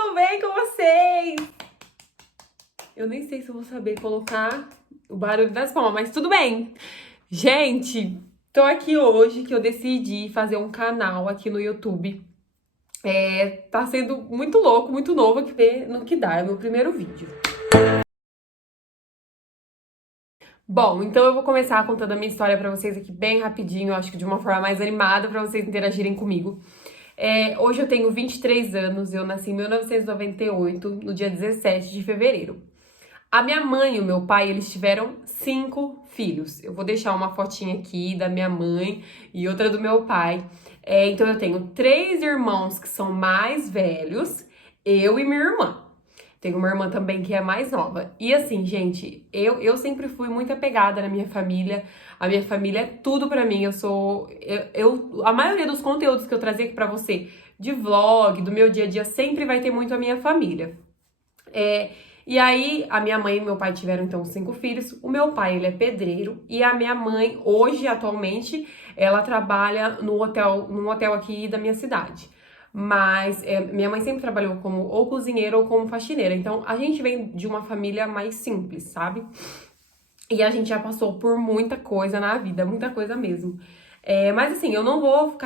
tudo bem com vocês? Eu nem sei se eu vou saber colocar o barulho das palmas, mas tudo bem. Gente, tô aqui hoje que eu decidi fazer um canal aqui no YouTube. Tá sendo muito louco, muito novo aqui ver no que dá, é o meu primeiro vídeo. Bom, então eu vou começar contando a minha história pra vocês aqui bem rapidinho, acho que de uma forma mais animada pra vocês interagirem comigo. Hoje eu tenho 23 anos, eu nasci em 1998, no dia 17 de fevereiro. A minha mãe e o meu pai, eles tiveram 5 filhos. Eu vou deixar uma fotinha aqui da minha mãe e outra do meu pai. Então eu tenho 3 irmãos que são mais velhos, eu e minha irmã. Tenho uma irmã também que é mais nova. E assim, gente, eu sempre fui muito apegada na minha família. A minha família é tudo pra mim. A maioria dos conteúdos que eu trazia aqui pra você, de vlog, do meu dia a dia, sempre vai ter muito a minha família. E aí, a minha mãe e meu pai tiveram, então, 5 filhos. O meu pai, ele é pedreiro. E a minha mãe, hoje, atualmente, ela trabalha num hotel aqui da minha cidade. Mas minha mãe sempre trabalhou como ou cozinheira ou como faxineira. Então, a gente vem de uma família mais simples, sabe? E a gente já passou por muita coisa na vida, muita coisa mesmo. Mas assim, eu não vou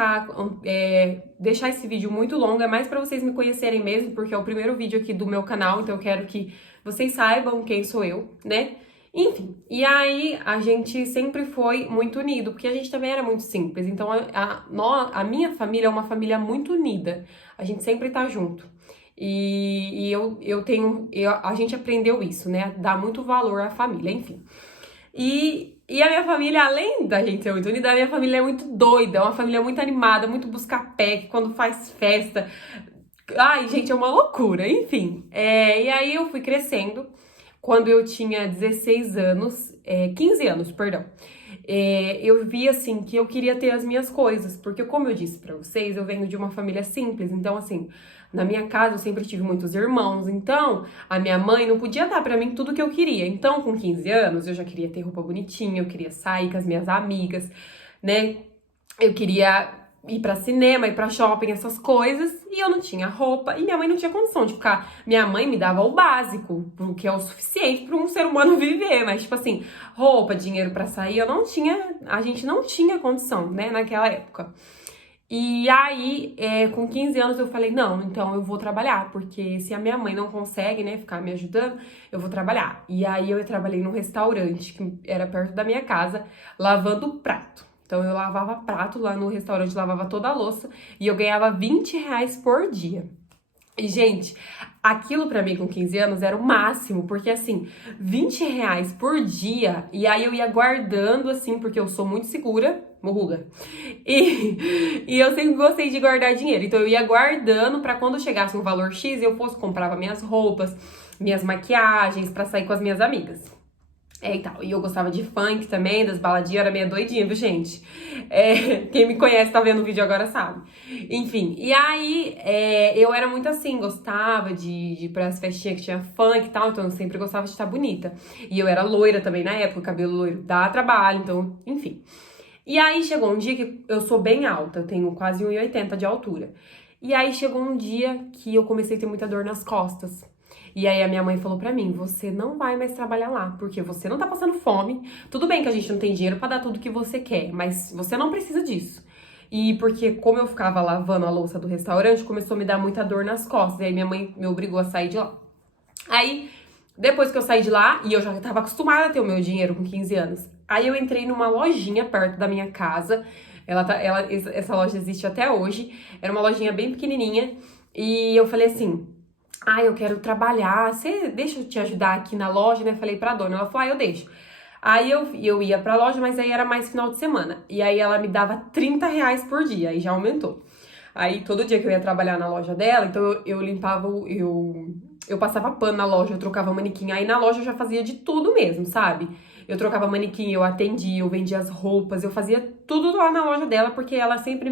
deixar esse vídeo muito longo, é mais pra vocês me conhecerem mesmo, porque é o primeiro vídeo aqui do meu canal, então eu quero que vocês saibam quem sou eu, né? Enfim, e aí a gente sempre foi muito unido, porque a gente também era muito simples. Então a minha família é uma família muito unida, a gente sempre tá junto. A gente aprendeu isso, né? Dar muito valor à família, enfim. E a minha família, além da gente ser muito unida, a minha família é muito doida, é uma família muito animada, muito busca-pé, que quando faz festa. Ai, gente, é uma loucura, enfim. E aí eu fui crescendo. Quando eu tinha 16 anos, 15 anos, perdão. Eu vi, assim, que eu queria ter as minhas coisas, porque como eu disse pra vocês, eu venho de uma família simples, então, assim, na minha casa eu sempre tive muitos irmãos, então a minha mãe não podia dar pra mim tudo que eu queria. Então, com 15 anos, eu já queria ter roupa bonitinha, eu queria sair com as minhas amigas, né? Eu queria ir pra cinema, ir pra shopping, essas coisas, e eu não tinha roupa, e minha mãe não tinha condição de ficar. Minha mãe me dava o básico, o que é o suficiente para um ser humano viver, mas tipo assim, roupa, dinheiro pra sair, a gente não tinha condição, né, naquela época. E aí, com 15 anos eu falei, não, então eu vou trabalhar, porque se a minha mãe não consegue, né, ficar me ajudando, eu vou trabalhar. E aí eu trabalhei num restaurante que era perto da minha casa, lavando prato. Então eu lavava prato lá no restaurante, lavava toda a louça e eu ganhava 20 reais por dia. E, gente, aquilo pra mim com 15 anos era o máximo, porque assim, 20 reais por dia, e aí eu ia guardando assim, porque eu sou muito segura, morruga. E eu sempre gostei de guardar dinheiro, então eu ia guardando pra quando chegasse um valor X, eu fosse comprava minhas roupas, minhas maquiagens pra sair com as minhas amigas. E tal. E eu gostava de funk também, das baladinhas, era meio doidinha, viu, gente? Quem me conhece, tá vendo o vídeo agora sabe. Enfim, e aí eu era muito assim, gostava de ir pras festinhas que tinha funk e tal, então eu sempre gostava de estar bonita. E eu era loira também na época, o cabelo loiro dá trabalho, então, enfim. E aí chegou um dia que eu sou bem alta, eu tenho quase 1,80 de altura. E aí chegou um dia que eu comecei a ter muita dor nas costas. E aí a minha mãe falou pra mim, você não vai mais trabalhar lá, porque você não tá passando fome. Tudo bem que a gente não tem dinheiro pra dar tudo que você quer, mas você não precisa disso. E porque como eu ficava lavando a louça do restaurante, começou a me dar muita dor nas costas. E aí minha mãe me obrigou a sair de lá. Aí, depois que eu saí de lá, e eu já tava acostumada a ter o meu dinheiro com 15 anos, aí eu entrei numa lojinha perto da minha casa. Essa loja existe até hoje. Era uma lojinha bem pequenininha. E eu falei assim, eu quero trabalhar, você deixa eu te ajudar aqui na loja, né? Falei pra dona, ela falou, eu deixo. Aí eu ia pra loja, mas aí era mais final de semana. E aí ela me dava 30 reais por dia, aí já aumentou. Aí todo dia que eu ia trabalhar na loja dela, então eu limpava, eu passava pano na loja, eu trocava manequim. Aí na loja eu já fazia de tudo mesmo, sabe? Eu trocava manequim, eu atendia, eu vendia as roupas, eu fazia tudo lá na loja dela, porque ela sempre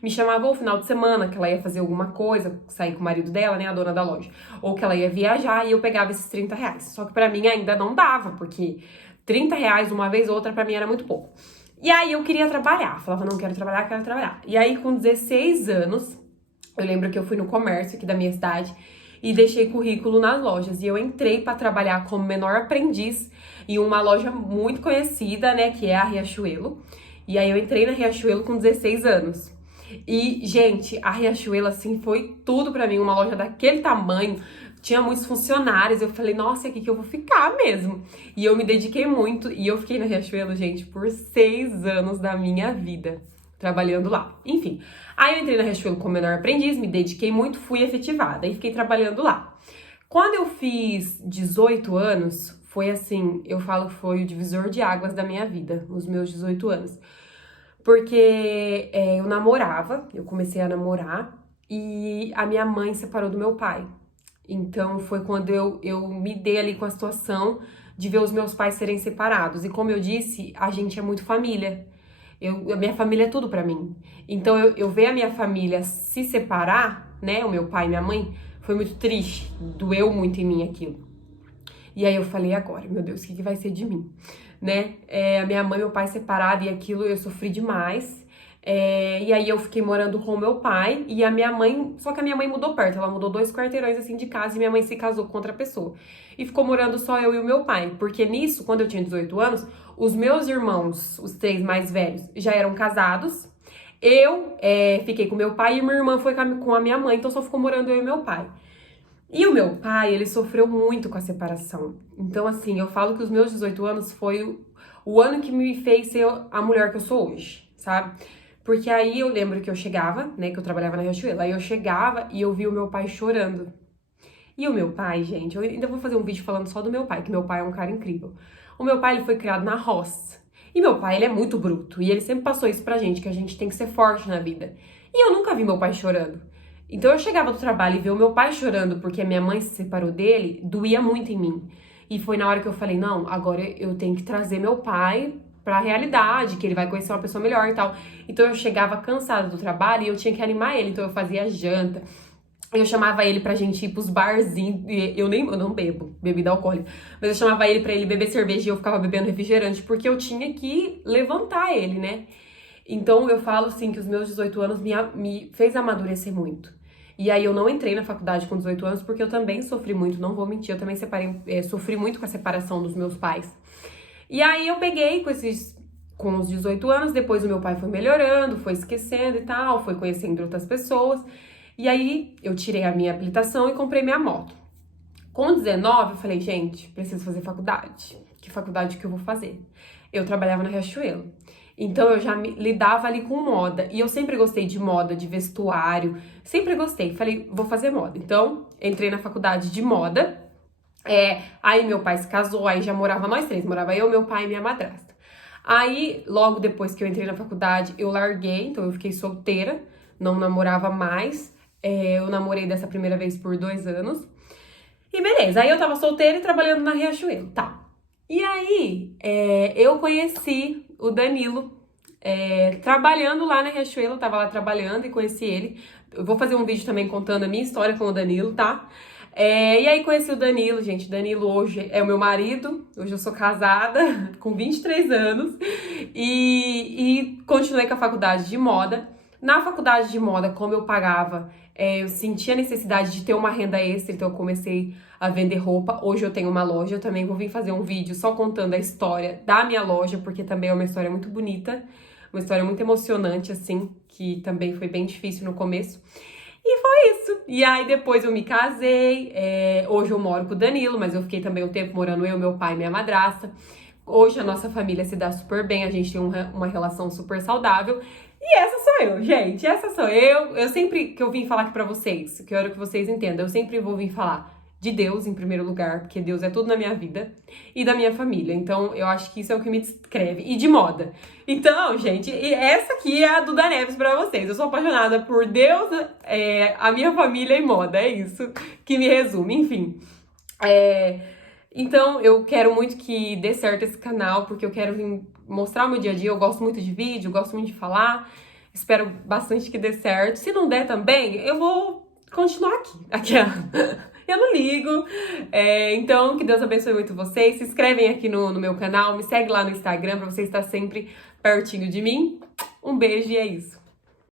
me chamava o final de semana, que ela ia fazer alguma coisa, sair com o marido dela, né, a dona da loja. Ou que ela ia viajar e eu pegava esses 30 reais. Só que pra mim ainda não dava, porque 30 reais uma vez ou outra pra mim era muito pouco. E aí eu queria trabalhar, falava, não quero trabalhar, quero trabalhar. E aí com 16 anos, eu lembro que eu fui no comércio aqui da minha cidade, e deixei currículo nas lojas. E eu entrei para trabalhar como menor aprendiz em uma loja muito conhecida, né, que é a Riachuelo. E aí eu entrei na Riachuelo com 16 anos. E, gente, a Riachuelo, assim, foi tudo pra mim, uma loja daquele tamanho, tinha muitos funcionários, eu falei, nossa, é aqui que eu vou ficar mesmo. E eu me dediquei muito, e eu fiquei na Riachuelo, gente, por 6 anos da minha vida, trabalhando lá. Enfim, aí eu entrei na Riachuelo como menor aprendiz, me dediquei muito, fui efetivada, e fiquei trabalhando lá. Quando eu fiz 18 anos, foi assim, eu falo que foi o divisor de águas da minha vida, os meus 18 anos. Porque eu namorava, eu comecei a namorar, e a minha mãe separou do meu pai. Então foi quando eu me dei ali com a situação de ver os meus pais serem separados. E como eu disse, a gente é muito família. A minha família é tudo pra mim. Então eu ver a minha família se separar, né? O meu pai e minha mãe, foi muito triste. Doeu muito em mim aquilo. E aí eu falei, agora, meu Deus, o que vai ser de mim? Né? A minha mãe e meu pai separados e aquilo eu sofri demais. E aí eu fiquei morando com o meu pai e a minha mãe, só que a minha mãe mudou perto, ela mudou 2 quarteirões assim de casa e minha mãe se casou com outra pessoa. E ficou morando só eu e o meu pai, porque nisso, quando eu tinha 18 anos, os meus irmãos, os 3 mais velhos, já eram casados. Eu fiquei com meu pai e minha irmã foi com a minha mãe, então só ficou morando eu e meu pai. E o meu pai, ele sofreu muito com a separação. Então, assim, eu falo que os meus 18 anos foi o ano que me fez ser a mulher que eu sou hoje, sabe? Porque aí eu lembro que eu chegava, né, que eu trabalhava na Riachuelo, aí eu chegava e eu via o meu pai chorando. E o meu pai, gente, eu ainda vou fazer um vídeo falando só do meu pai, que meu pai é um cara incrível. O meu pai, ele foi criado na roça. E meu pai, ele é muito bruto. E ele sempre passou isso pra gente, que a gente tem que ser forte na vida. E eu nunca vi meu pai chorando. Então eu chegava do trabalho e ver o meu pai chorando porque a minha mãe se separou dele, doía muito em mim. E foi na hora que eu falei, não, agora eu tenho que trazer meu pai pra realidade, que ele vai conhecer uma pessoa melhor e tal. Então eu chegava cansada do trabalho e eu tinha que animar ele, então eu fazia janta. Eu chamava ele pra gente ir pros barzinhos, eu não bebo bebida alcoólica, mas eu chamava ele pra ele beber cerveja e eu ficava bebendo refrigerante, porque eu tinha que levantar ele, né? Então eu falo assim que os meus 18 anos me fez amadurecer muito. E aí eu não entrei na faculdade com 18 anos porque eu também sofri muito, não vou mentir, eu também sofri muito com a separação dos meus pais. E aí eu peguei com os 18 anos, depois o meu pai foi melhorando, foi esquecendo e tal, foi conhecendo outras pessoas. E aí eu tirei a minha habilitação e comprei minha moto. Com 19 eu falei, gente, preciso fazer faculdade. Que faculdade que eu vou fazer? Eu trabalhava na Riachuelo. Então eu já lidava ali com moda. E eu sempre gostei de moda, de vestuário. Sempre gostei. Falei, vou fazer moda. Então, entrei na faculdade de moda. Aí meu pai se casou, aí já morava nós 3. Morava eu, meu pai e minha madrasta. Aí, logo depois que eu entrei na faculdade, eu larguei. Então eu fiquei solteira. Não namorava mais. Eu namorei dessa primeira vez por 2 anos. E beleza, aí eu tava solteira e trabalhando na Riachuelo, tá. E aí, eu conheci o Danilo, trabalhando lá na Riachuelo, eu tava lá trabalhando e conheci ele. Eu vou fazer um vídeo também contando a minha história com o Danilo, tá? E aí conheci o Danilo, gente. Danilo hoje é o meu marido, hoje eu sou casada, com 23 anos, e continuei com a faculdade de moda. Na faculdade de moda, como eu pagava, eu sentia a necessidade de ter uma renda extra, então eu comecei a vender roupa. Hoje eu tenho uma loja, eu também vou vir fazer um vídeo só contando a história da minha loja, porque também é uma história muito bonita, uma história muito emocionante, assim, que também foi bem difícil no começo. E foi isso. E aí depois eu me casei, hoje eu moro com o Danilo, mas eu fiquei também um tempo morando eu, meu pai e minha madrasta. Hoje a nossa família se dá super bem, a gente tem uma relação super saudável. E essa sou eu, gente, essa sou eu. Eu sempre que eu vim falar aqui pra vocês, que eu quero que vocês entendam, eu sempre vou vir falar de Deus em primeiro lugar, porque Deus é tudo na minha vida, e da minha família. Então, eu acho que isso é o que me descreve. E de moda. Então, gente, essa aqui é a Duda Neves pra vocês. Eu sou apaixonada por Deus, a minha família e moda. É isso que me resume. Enfim. Então, eu quero muito que dê certo esse canal, porque eu quero vir mostrar o meu dia a dia. Eu gosto muito de vídeo, gosto muito de falar. Espero bastante que dê certo. Se não der também, eu vou continuar aqui. Eu não ligo. Então, que Deus abençoe muito vocês. Se inscrevem aqui no meu canal, me segue lá no Instagram pra você estar sempre pertinho de mim. Um beijo e é isso.